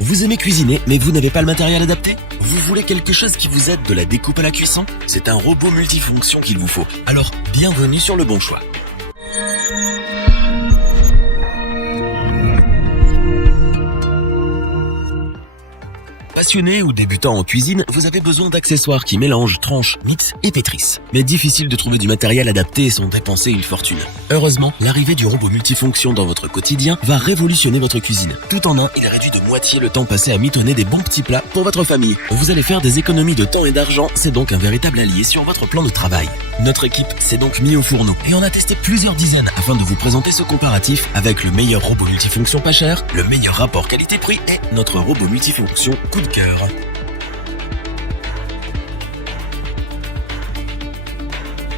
Vous aimez cuisiner, mais vous n'avez pas le matériel adapté? Vous voulez quelque chose qui vous aide de la découpe à la cuisson? C'est un robot multifonction qu'il vous faut. Alors, bienvenue sur le bon choix. Passionné ou débutant en cuisine, vous avez besoin d'accessoires qui mélangent, tranchent, mixent et pétrissent. Mais difficile de trouver du matériel adapté et sans dépenser une fortune. Heureusement, l'arrivée du robot multifonction dans votre quotidien va révolutionner votre cuisine. Tout en un, il réduit de moitié le temps passé à mitonner des bons petits plats pour votre famille. Vous allez faire des économies de temps et d'argent, c'est donc un véritable allié sur votre plan de travail. Notre équipe s'est donc mis au fourneau et on a testé plusieurs dizaines afin de vous présenter ce comparatif avec le meilleur robot multifonction pas cher, le meilleur rapport qualité-prix et notre robot multifonction coup de cœur.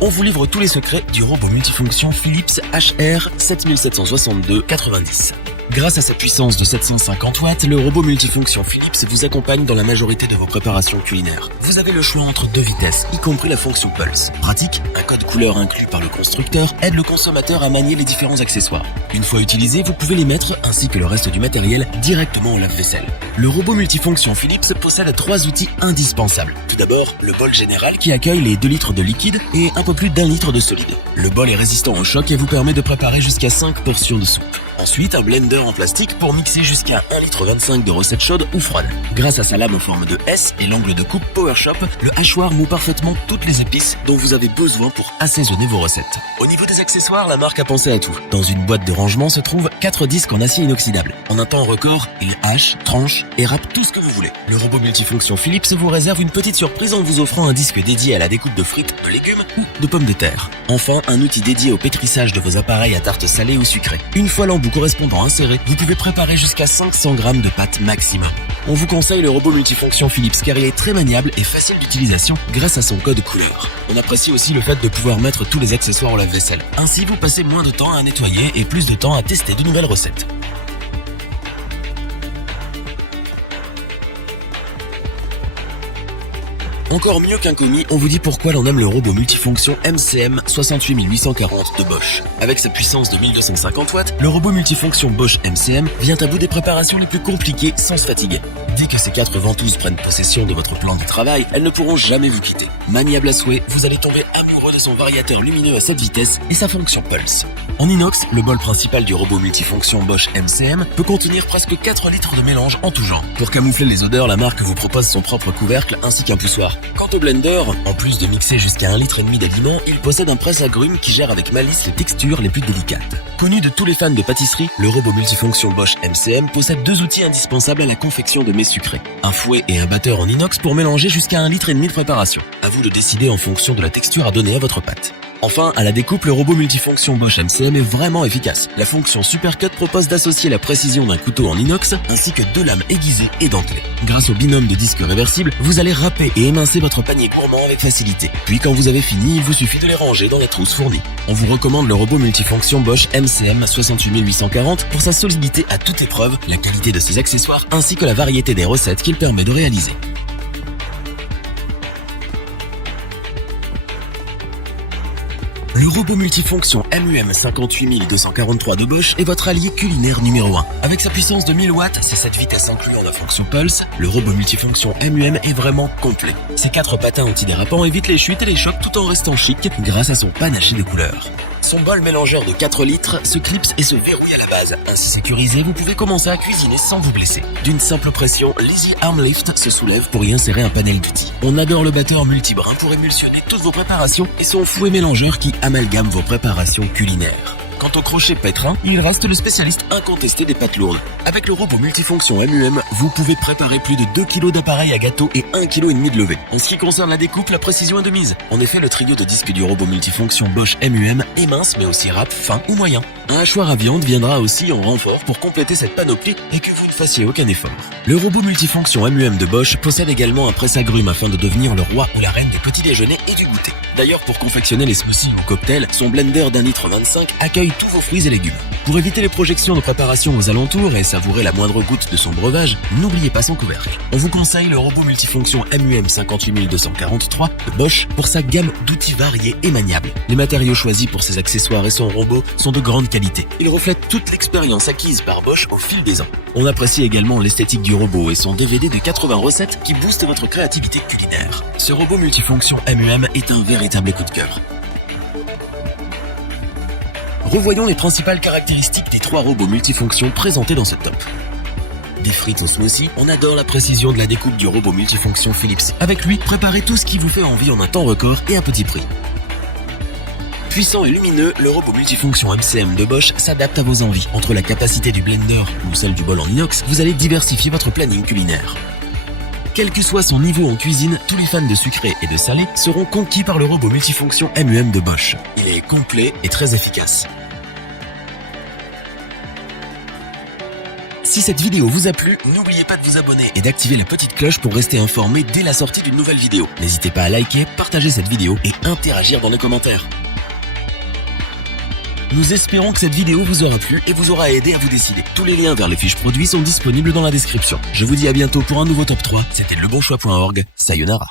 On vous livre tous les secrets du robot multifonction Philips HR 7762-90. Grâce à sa puissance de 750 watts, le robot multifonction Philips vous accompagne dans la majorité de vos préparations culinaires. Vous avez le choix entre 2 vitesses, y compris la fonction Pulse. Pratique, un code couleur inclus par le constructeur aide le consommateur à manier les différents accessoires. Une fois utilisés, vous pouvez les mettre, ainsi que le reste du matériel, directement au lave-vaisselle. Le robot multifonction Philips possède 3 outils indispensables. Tout d'abord, le bol général qui accueille les 2 litres de liquide et un peu plus d'1 litre de solide. Le bol est résistant au choc et vous permet de préparer jusqu'à 5 portions de soupe. Ensuite, un blender en plastique pour mixer jusqu'à 1,25 litre de recettes chaudes ou froides. Grâce à sa lame en forme de S et l'angle de coupe PowerShop, le hachoir moue parfaitement toutes les épices dont vous avez besoin pour assaisonner vos recettes. Au niveau des accessoires, la marque a pensé à tout. Dans une boîte de rangement se trouvent 4 disques en acier inoxydable. En un temps record, il hache, tranche et râpe tout ce que vous voulez. Le robot multifonction Philips vous réserve une petite surprise en vous offrant un disque dédié à la découpe de frites, de légumes ou de pommes de terre. Enfin, un outil dédié au pétrissage de vos appareils à tarte salée ou sucrée. Une fois l'embout correspondant inséré, vous pouvez préparer jusqu'à 500 grammes de pâte maximum. On vous conseille le robot multifonction Philips car il est très maniable et facile d'utilisation grâce à son code couleur. On apprécie aussi le fait de pouvoir mettre tous les accessoires au lave-vaisselle. Ainsi, vous passez moins de temps à nettoyer et plus de temps à tester de nouvelles recettes. Encore mieux qu'un commis, on vous dit pourquoi l'on aime le robot multifonction MCM 68840 de Bosch. Avec sa puissance de 1250 watts, le robot multifonction Bosch MCM vient à bout des préparations les plus compliquées sans se fatiguer. Dès que ces 4 ventouses prennent possession de votre plan de travail, elles ne pourront jamais vous quitter. Maniable à souhait, vous allez tomber amoureux de son variateur lumineux à 7 vitesses et sa fonction Pulse. En inox, le bol principal du robot multifonction Bosch MCM peut contenir presque 4 litres de mélange en tout genre. Pour camoufler les odeurs, la marque vous propose son propre couvercle ainsi qu'un poussoir. Quant au blender, en plus de mixer jusqu'à 1,5 litre d'aliments, il possède un presse-agrumes qui gère avec malice les textures les plus délicates. Connu de tous les fans de pâtisserie, le robot multifonction Bosch MCM possède 2 outils indispensables à la confection de mets sucrés. Un fouet et un batteur en inox pour mélanger jusqu'à 1,5 litre de préparation. À vous de décider en fonction de la texture à donner à votre pâte. Enfin, à la découpe, le robot multifonction Bosch MCM est vraiment efficace. La fonction Supercut propose d'associer la précision d'un couteau en inox ainsi que 2 lames aiguisées et dentelées. Grâce au binôme de disques réversibles, vous allez râper et émincer votre panier gourmand avec facilité. Puis quand vous avez fini, il vous suffit de les ranger dans la trousse fournie. On vous recommande le robot multifonction Bosch MCM 68840 pour sa solidité à toute épreuve, la qualité de ses accessoires ainsi que la variété des recettes qu'il permet de réaliser. Le robot multifonction MUM 58243 de Bosch est votre allié culinaire numéro 1. Avec sa puissance de 1000 watts, ses 7 vitesses incluant la fonction Pulse, le robot multifonction MUM est vraiment complet. Ses 4 patins antidérapants évitent les chutes et les chocs tout en restant chic grâce à son panaché de couleurs. Son bol mélangeur de 4 litres se clipse et se verrouille à la base. Ainsi sécurisé, vous pouvez commencer à cuisiner sans vous blesser. D'une simple pression, l'Easy Arm Lift se soulève pour y insérer un panel d'outils. On adore le batteur multibrin pour émulsionner toutes vos préparations et son fouet mélangeur qui amalgame vos préparations culinaires. Quant au crochet pétrin, il reste le spécialiste incontesté des pâtes lourdes. Avec le robot multifonction MUM, vous pouvez préparer plus de 2 kg d'appareil à gâteau et 1,5 kg de levée. En ce qui concerne la découpe, la précision est de mise. En effet, le trio de disques du robot multifonction Bosch MUM est mince mais aussi râpe, fin ou moyen. Un hachoir à viande viendra aussi en renfort pour compléter cette panoplie et que vous ne fassiez aucun effort. Le robot multifonction MUM de Bosch possède également un presse-agrumes afin de devenir le roi ou la reine des petits déjeuners et du goûter. D'ailleurs, pour confectionner les smoothies ou cocktails, son blender d'1,25 litre accueille tous vos fruits et légumes. Pour éviter les projections de préparation aux alentours et savourer la moindre goutte de son breuvage, n'oubliez pas son couvercle. On vous conseille le robot multifonction MUM 58243 de Bosch pour sa gamme d'outils variés et maniables. Les matériaux choisis pour ses accessoires et son robot sont de grande qualité. Ils reflètent toute l'expérience acquise par Bosch au fil des ans. On apprécie également l'esthétique du robot et son DVD de 80 recettes qui boostent votre créativité culinaire. Ce robot multifonction MUM est un véritable coup de cœur. Revoyons les principales caractéristiques des 3 robots multifonctions présentés dans ce top. Des frites au smoothie, on adore la précision de la découpe du robot multifonction Philips. Avec lui, préparez tout ce qui vous fait envie en un temps record et à petit prix. Puissant et lumineux, le robot multifonction MCM de Bosch s'adapte à vos envies. Entre la capacité du blender ou celle du bol en inox, vous allez diversifier votre planning culinaire. Quel que soit son niveau en cuisine, tous les fans de sucré et de salé seront conquis par le robot multifonction MUM de Bosch. Il est complet et très efficace. Si cette vidéo vous a plu, n'oubliez pas de vous abonner et d'activer la petite cloche pour rester informé dès la sortie d'une nouvelle vidéo. N'hésitez pas à liker, partager cette vidéo et interagir dans les commentaires. Nous espérons que cette vidéo vous aura plu et vous aura aidé à vous décider. Tous les liens vers les fiches produits sont disponibles dans la description. Je vous dis à bientôt pour un nouveau top 3. C'était lebonchoix.org. Sayonara.